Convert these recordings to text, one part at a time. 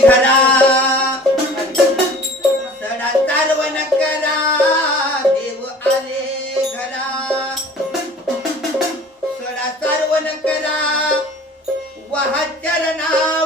घरा. सडा करा. देव आले घरा. सडा चालवण करा. वहा चरणा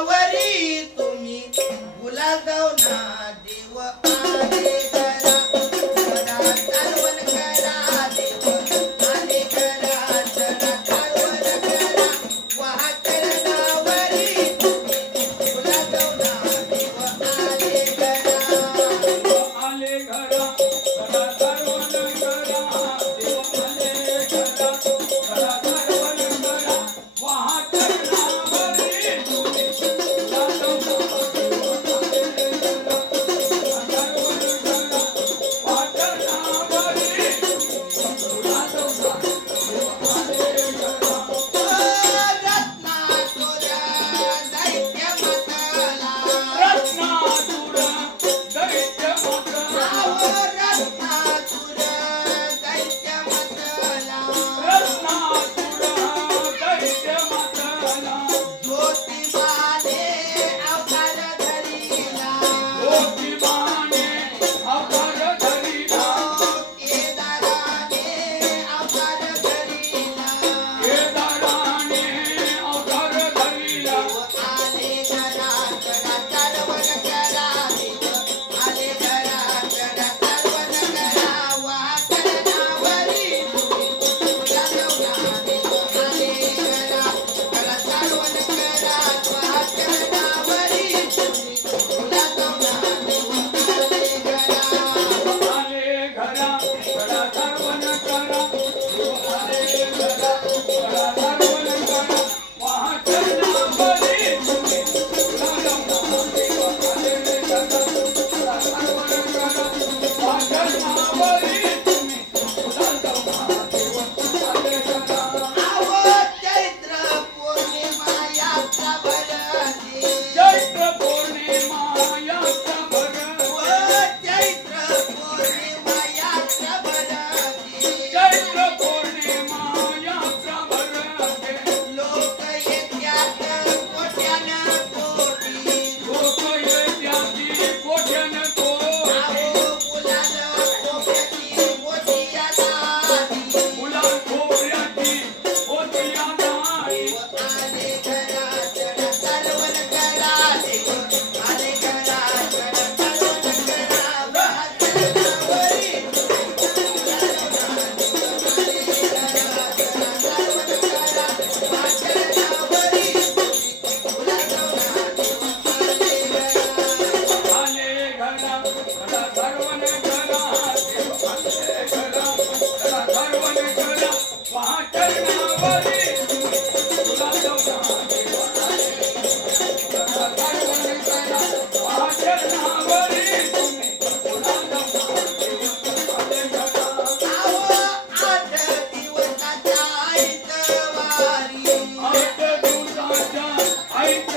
right